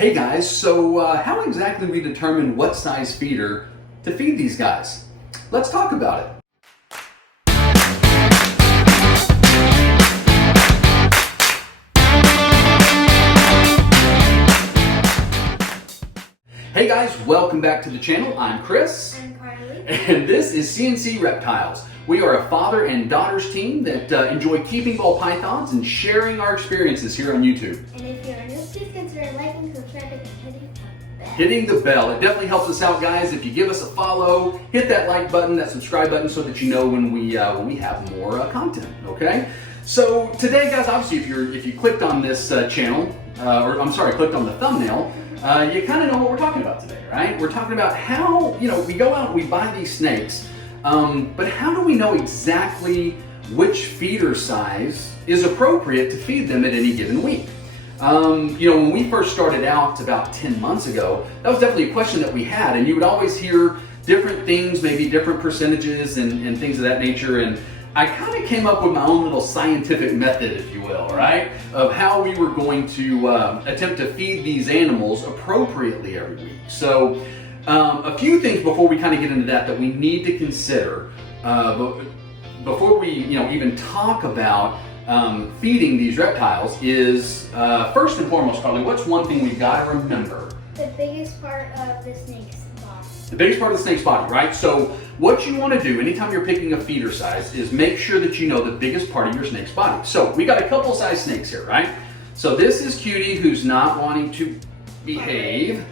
Hey guys, so how exactly we determine what size feeder to feed these guys? Let's talk about it. Hey guys, welcome back to the channel. I'm Chris. I'm Carly. And this is CNC Reptiles. We are a father and daughter's team that enjoy keeping ball pythons and sharing our experiences here on YouTube. And if you're new, please consider liking, subscribing, and Hitting the bell. It definitely helps us out, guys. If you give us a follow, hit that like button, that subscribe button, so that you know when we have more content. Okay. So today, guys, obviously, if you clicked on this channel, clicked on the thumbnail, you kind of know what we're talking about today, right? We're talking about how we go out and we buy these snakes, but how do we know exactly which feeder size is appropriate to feed them at any given week? When we first started out about 10 months ago, that was definitely a question that we had, and you would always hear different things, maybe different percentages and things of that nature, and I kind of came up with my own little scientific method, if you will, right, of how we were going to attempt to feed these animals appropriately every week. So a few things before we kind of get into that we need to consider before we even talk about feeding these reptiles is, first and foremost, Carly, what's one thing we've got to remember? The biggest part of the snake's body. The biggest part of the snake's body, right? So what you want to do anytime you're picking a feeder size is make sure that you know the biggest part of your snake's body. So we got a couple size snakes here, right? So this is Cutie, who's not wanting to behave.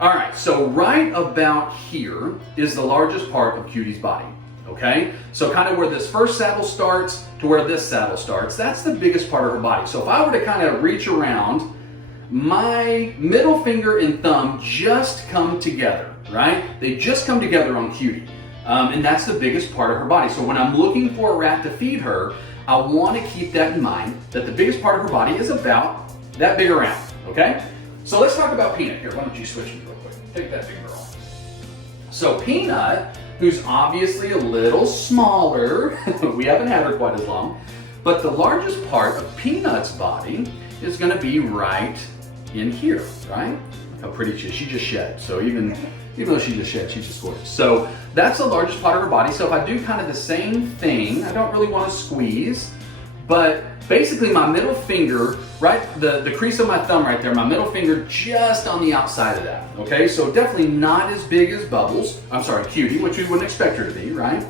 All right, so right about here is the largest part of Cutie's body. Okay, so kind of where this first saddle starts to where this saddle starts, that's the biggest part of her body. So if I were to kind of reach around, my middle finger and thumb just come together, right? They just come together on Cutie. And that's the biggest part of her body. So when I'm looking for a rat to feed her, I want to keep that in mind, that the biggest part of her body is about that big around, okay? So let's talk about Peanut here. Why don't you switch me real quick? Take that finger off. So Peanut, who's obviously a little smaller, we haven't had her quite as long, but the largest part of Peanut's body is going to be right in here, right? How pretty she is. She just shed, so even though she just shed, she's just gorgeous. So that's the largest part of her body. So if I do kind of the same thing, I don't really want to squeeze, but basically my middle finger, right, the crease of my thumb right there, my middle finger just on the outside of that, okay? So definitely not as big as Cutie, which we wouldn't expect her to be, right?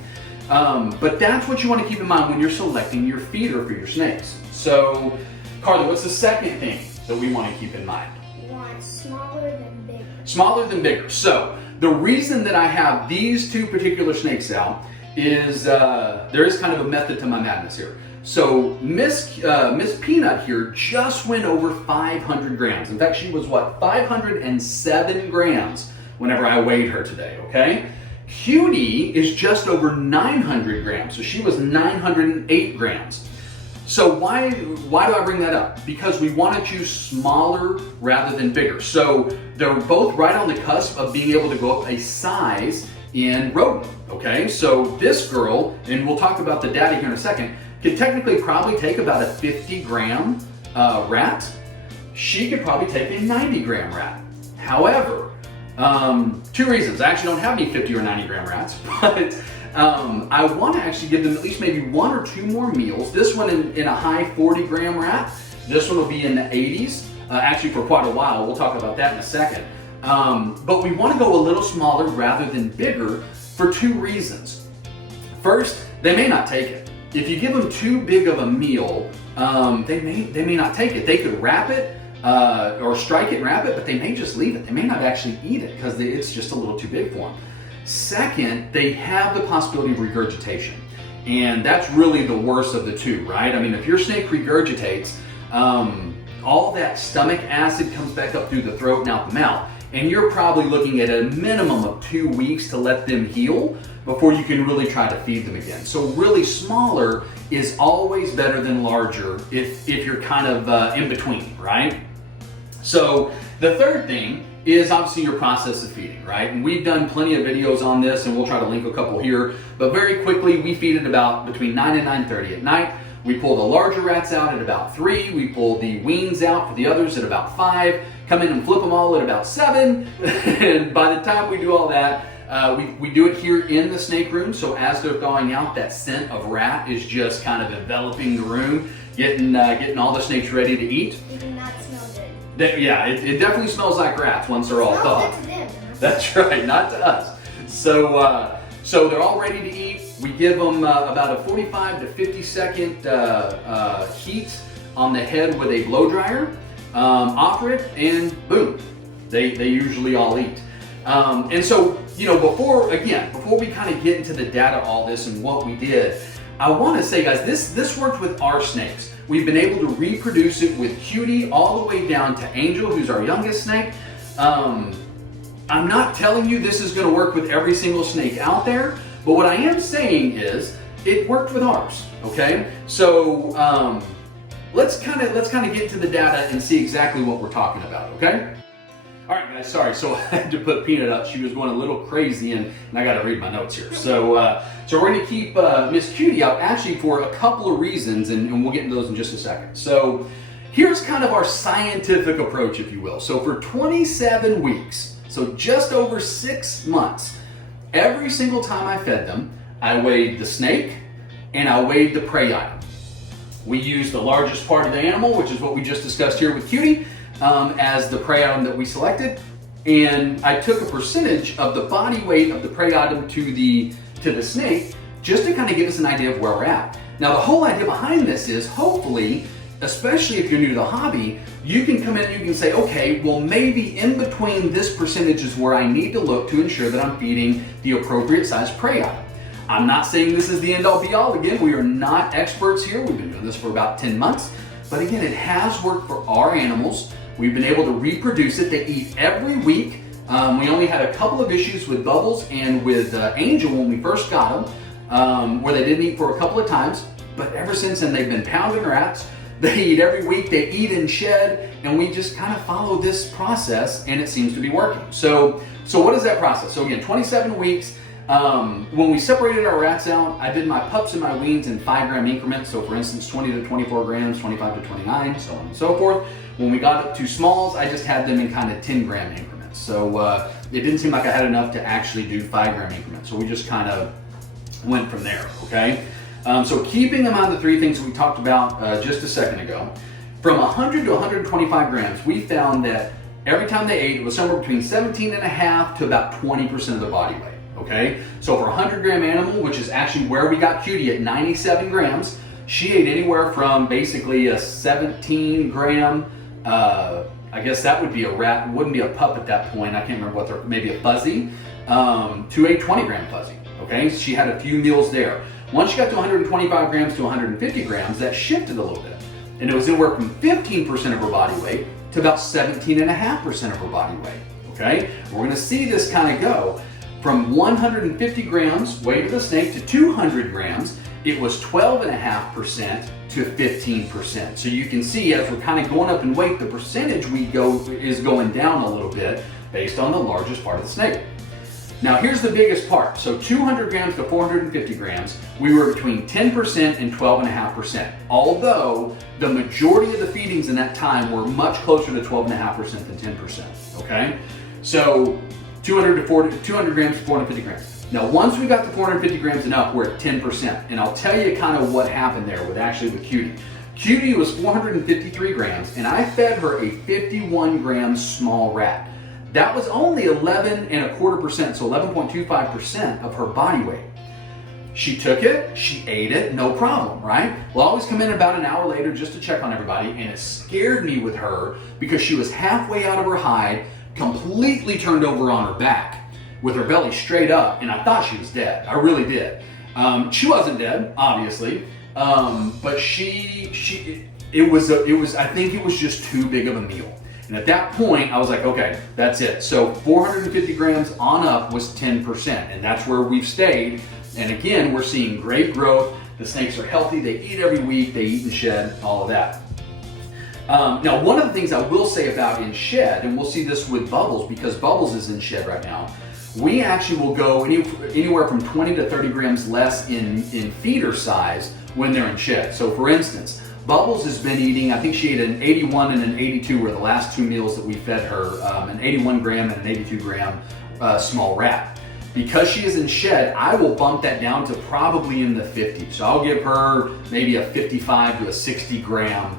But that's what you want to keep in mind when you're selecting your feeder for your snakes. So, Carly, what's the second thing that we want to keep in mind? You want smaller than bigger. Smaller than bigger. So, the reason that I have these two particular snakes out is there is kind of a method to my madness here. So Miss Peanut here just went over 500 grams. In fact, she was 507 grams whenever I weighed her today, okay? Cutie is just over 900 grams, so she was 908 grams. So why do I bring that up? Because we want to choose smaller rather than bigger. So they're both right on the cusp of being able to go up a size in rodent, okay? So this girl, and we'll talk about the daddy here in a second, could technically probably take about a 50-gram rat. She could probably take a 90-gram rat. However, two reasons. I actually don't have any 50 or 90-gram rats, but I want to actually give them at least maybe one or two more meals. This one in a high 40-gram rat. This one will be in the 80s, actually for quite a while. We'll talk about that in a second. But we want to go a little smaller rather than bigger for two reasons. First, they may not take it. If you give them too big of a meal, they may not take it. They could wrap it or strike it and wrap it, but they may just leave it. They may not actually eat it because it's just a little too big for them. Second, they have the possibility of regurgitation, and that's really the worst of the two, right? I mean, if your snake regurgitates, all that stomach acid comes back up through the throat and out the mouth, and you're probably looking at a minimum of 2 weeks to let them heal before you can really try to feed them again. So really smaller is always better than larger if you're kind of in between, right? So the third thing is obviously your process of feeding, right? And we've done plenty of videos on this, and we'll try to link a couple here, but very quickly we feed at about between 9 and 9:30 at night. We pull the larger rats out at about 3. We pull the weans out for the others at about 5. Come in and flip them all at about 7. And by the time we do all that, we do it here in the snake room. So as they're thawing out, that scent of rat is just kind of enveloping the room, getting all the snakes ready to eat. It do not smell good. Yeah, it definitely smells like rats once they're all thawed. Smells good to them. That's right, not to us. So they're all ready to eat. We give them about a 45 to 50 second heat on the head with a blow dryer. Offer it, and boom, they usually all eat. And so, before we kind of get into the data, all this and what we did, I want to say, guys, this worked with our snakes. We've been able to reproduce it with Cutie all the way down to Angel, who's our youngest snake. I'm not telling you this is going to work with every single snake out there, but what I am saying is it worked with ours. Okay, so let's kind of get into the data and see exactly what we're talking about. Okay. All right, guys. Sorry, so I had to put Peanut up. She was going a little crazy, and I got to read my notes here. So we're going to keep Miss Cutie out actually for a couple of reasons, and we'll get into those in just a second. So here's kind of our scientific approach, if you will. So for 27 weeks. So just over 6 months, every single time I fed them, I weighed the snake and I weighed the prey item. We used the largest part of the animal, which is what we just discussed here with Cutie, as the prey item that we selected. And I took a percentage of the body weight of the prey item to the snake, just to kind of give us an idea of where we're at. Now, the whole idea behind this is hopefully, especially if you're new to the hobby, you can come in and you can say, okay, well, maybe in between this percentage is where I need to look to ensure that I'm feeding the appropriate size prey item. I'm not saying this is the end all be all. Again, we are not experts here. We've been doing this for about 10 months. But again, it has worked for our animals. We've been able to reproduce it. They eat every week. We only had a couple of issues with Bubbles and with Angel when we first got them, where they didn't eat for a couple of times. But ever since then, they've been pounding rats. They eat every week, they eat and shed, and we just kind of follow this process, and it seems to be working. So what is that process? So again, 27 weeks. When we separated our rats out, I did my pups and my weans in 5-gram increments. So for instance, 20 to 24 grams, 25 to 29, so on and so forth. When we got up to smalls, I just had them in kind of 10-gram increments. So it didn't seem like I had enough to actually do 5-gram increments. So we just kind of went from there, okay? So keeping in mind the 3 things we talked about just a second ago, from 100 to 125 grams, we found that every time they ate, it was somewhere between 17.5 to about 20% of their body weight, okay? So for a 100-gram animal, which is actually where we got Cutie at 97 grams, she ate anywhere from basically a 17-gram, I guess that would be a rat, wouldn't be a pup at that point, I can't remember what they're, maybe a fuzzy, to a 20-gram fuzzy, okay? So she had a few meals there. Once you got to 125 grams to 150 grams, that shifted a little bit. And it was anywhere from 15% of her body weight to about 17.5% of her body weight, okay? We're gonna see this kind of go from 150 grams weight of the snake to 200 grams, it was 12.5% to 15%. So you can see as we're kind of going up in weight, the percentage is going down a little bit based on the largest part of the snake. Now here's the biggest part. So 200 grams to 450 grams, we were between 10% and 12.5%. Although the majority of the feedings in that time were much closer to 12.5% than 10%, okay? So 200 grams to 450 grams. Now once we got to 450 grams and up, we're at 10%. And I'll tell you kind of what happened there with Cutie. Cutie was 453 grams and I fed her a 51 gram small rat. That was only 11.25%, so 11.25% of her body weight. She took it, she ate it, no problem, right? We'll always come in about an hour later just to check on everybody, and it scared me with her because she was halfway out of her hide, completely turned over on her back, with her belly straight up, and I thought she was dead. I really did. She wasn't dead, obviously, but I think it was just too big of a meal. And at that point, I was like, okay, that's it. So 450 grams on up was 10%, and that's where we've stayed. And again, we're seeing great growth. The snakes are healthy. They eat every week. They eat and shed, all of that. Now, one of the things I will say about in shed, and we'll see this with Bubbles, because Bubbles is in shed right now, we actually will go anywhere from 20 to 30 grams less in feeder size when they're in shed. So for instance, Bubbles has been eating, I think she ate an 81 and an 82 were the last 2 meals that we fed her, an 81 gram and an 82 gram small rat. Because she is in shed, I will bump that down to probably in the 50s. So I'll give her maybe a 55 to a 60 gram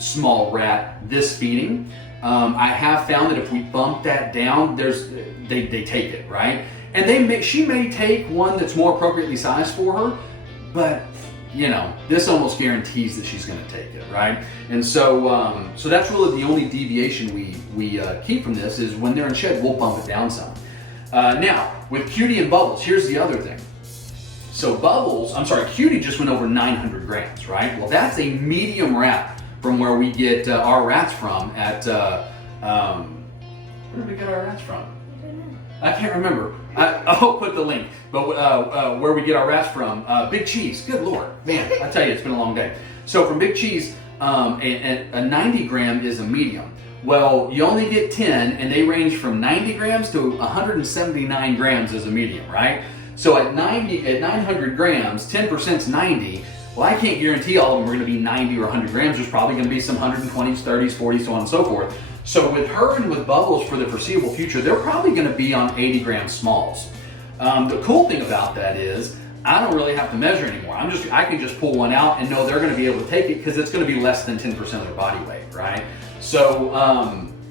small rat this feeding. I have found that if we bump that down, they take it, right? And she may take one that's more appropriately sized for her, but you know, this almost guarantees that she's going to take it, right? And so, so that's really the only deviation we keep from this is when they're in shed, we'll bump it down some. Now, with Cutie and Bubbles, here's the other thing. So Cutie just went over 900 grams, right? Well, that's a medium rat from where we get our rats from at, where did we get our rats from? I can't remember. I'll put the link. But where we get our rats from, Big Cheese. Good Lord, man! I tell you, it's been a long day. So from Big Cheese, a 90 gram is a medium. Well, you only get 10, and they range from 90 grams to 179 grams as a medium, right? So at 900 grams, 10% is 90. Well, I can't guarantee all of them are going to be 90 or 100 grams. There's probably going to be some 120s, 30s, 40s, so on and so forth. So with her and with Bubbles for the foreseeable future, they're probably going to be on 80 gram smalls. The cool thing about that is I don't really have to measure anymore. I can just pull one out and know they're going to be able to take it because it's going to be less than 10% of their body weight, right? So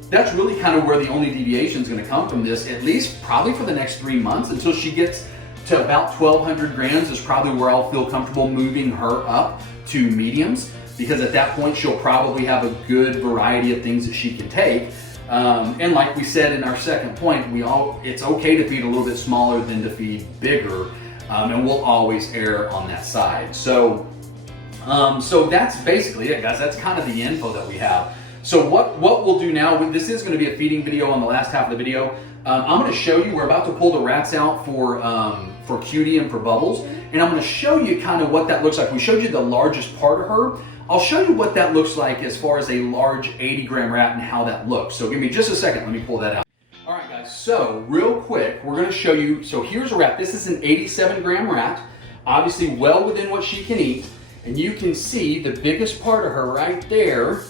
that's really kind of where the only deviation is going to come from this, at least probably for the next 3 months until she gets to about 1,200 grams is probably where I'll feel comfortable moving her up to mediums, because at that point she'll probably have a good variety of things that she can take. And like we said in our second point, it's okay to feed a little bit smaller than to feed bigger, and we'll always err on that side. So that's basically it, guys. That's kind of the info that we have. So what we'll do now, this is going to be a feeding video on the last half of the video. I'm going to show you, we're about to pull the rats out for Cutie and for Bubbles, and I'm going to show you kind of what that looks like. We showed you the largest part of her. I'll show you what that looks like as far as a large 80 gram rat and how that looks. So give me just a second, let me pull that out. All right guys, so real quick, we're going to show you, so here's a rat. This is an 87 gram rat, obviously well within what she can eat, and you can see the biggest part of her right there.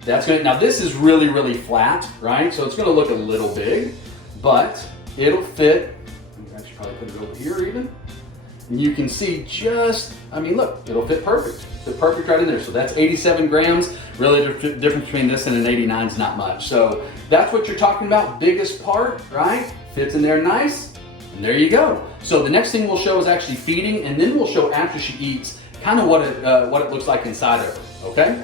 That's going to, now this is really, really flat, right? So it's going to look a little big, but it'll fit. I should probably put it over here even. And you can see just, I mean, look, it'll fit perfect. Fit perfect right in there. So that's 87 grams. Really, the difference between this and an 89 is not much. So that's what you're talking about. Biggest part, right? Fits in there nice. And there you go. So the next thing we'll show is actually feeding, and then we'll show after she eats kind of what it looks like inside of her, okay?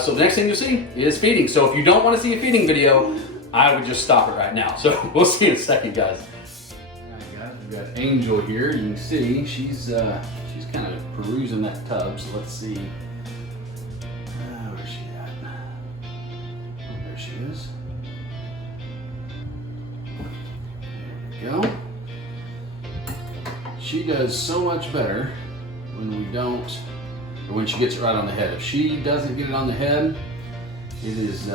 So the next thing you'll see is feeding. So if you don't want to see a feeding video, I would just stop it right now. So we'll see in a second, guys. All right, guys, we've got Angel here. You can see she's kind of perusing that tub. So let's see. Where's she at? Oh, there she is. There we go. She does so much better when we don't, or when she gets it right on the head. If she doesn't get it on the head, it is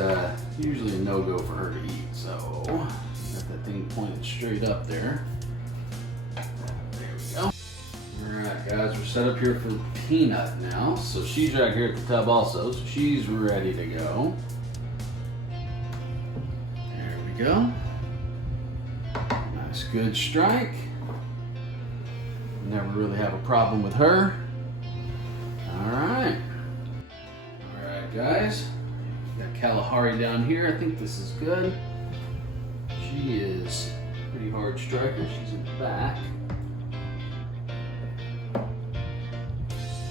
usually a no-go for her to eat. So, got that thing pointed straight up there. There we go. Alright guys, we're set up here for Peanut now. So she's right here at the tub also, so she's ready to go. There we go. Nice good strike. Never really have a problem with her. Alright. Alright guys. Got Kalahari down here. I think this is good. She is a pretty hard striker. She's in the back.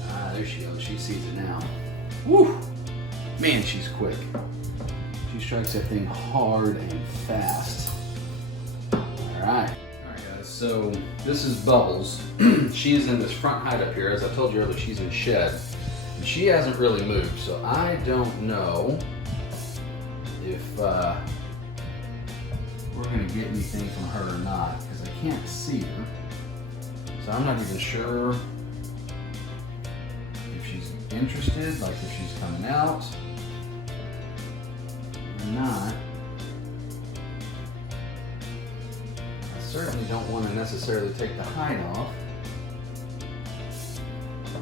Ah, there she goes. She sees it now. Woo! Man, she's quick. She strikes that thing hard and fast. Alright. So this is Bubbles. She's in this front hide up here. As I told you earlier, she's in shed. And she hasn't really moved, so I don't know if we're going to get anything from her or not, because I can't see her. So I'm not even sure if she's interested, like if she's coming out or not. Certainly don't want to necessarily take the hide off.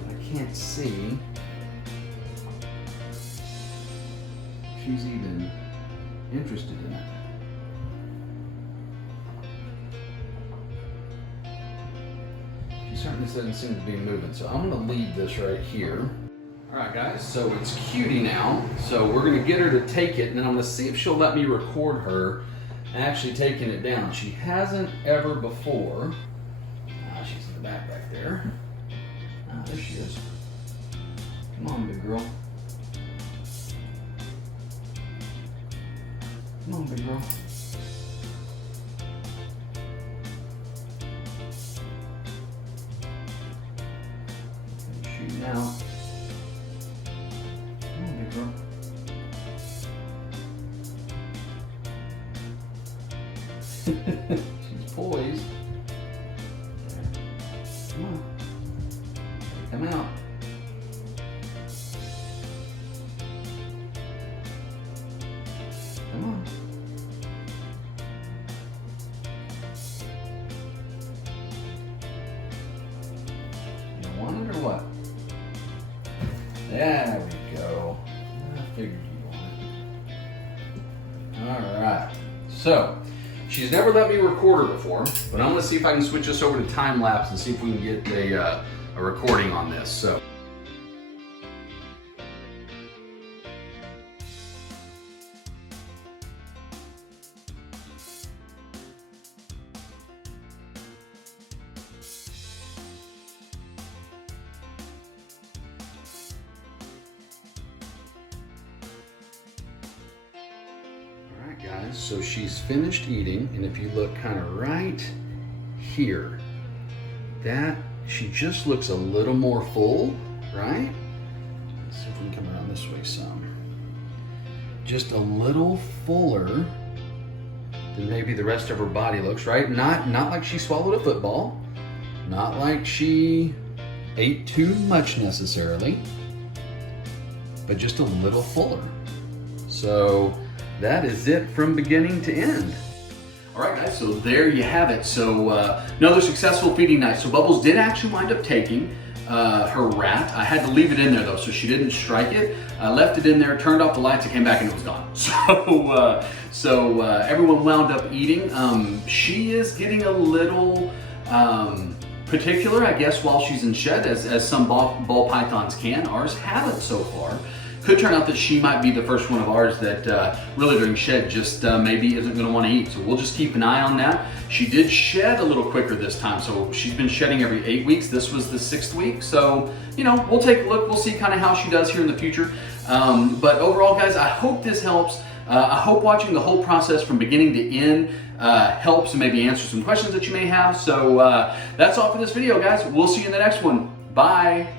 I can't see she's even interested in it. She certainly doesn't seem to be moving, so I'm gonna leave this right here. All right, guys, so it's Cutie now. So we're gonna get her to take it, and then I'm gonna see if she'll let me record her actually taking it down. She hasn't ever before. She's in the back there. There she is. Come on, big girl. Come on, big girl. Shooting out. Come on, big girl. She's poised. Come on. Come out. Come on. You want it or what? There we go. I figured you wanted it. Alright. So, she's never let me record her before, but I'm going to see if I can switch this over to time lapse and see if we can get a recording on this. So. Guys, so she's finished eating, and if you look kind of right here, that she just looks a little more full, right? Let's see if we can come around this way some. Just a little fuller than maybe the rest of her body looks, right? Not like she swallowed a football, not like she ate too much necessarily, but just a little fuller. So that is it from beginning to end. All right, guys, so there you have it. So another successful feeding night. So Bubbles did actually wind up taking her rat. I had to leave it in there though, so she didn't strike it. I left it in there, turned off the lights, and came back and it was gone. So everyone wound up eating. She is getting a little particular, I guess, while she's in shed, as some ball pythons can. Ours haven't so far. Could turn out that she might be the first one of ours that really during shed just maybe isn't going to want to eat. So we'll just keep an eye on that. She did shed a little quicker this time. So she's been shedding every 8 weeks. This was the 6th week. So, you know, we'll take a look. We'll see kind of how she does here in the future. But overall, guys, I hope this helps. I hope watching the whole process from beginning to end helps and maybe answer some questions that you may have. So that's all for this video, guys. We'll see you in the next one. Bye.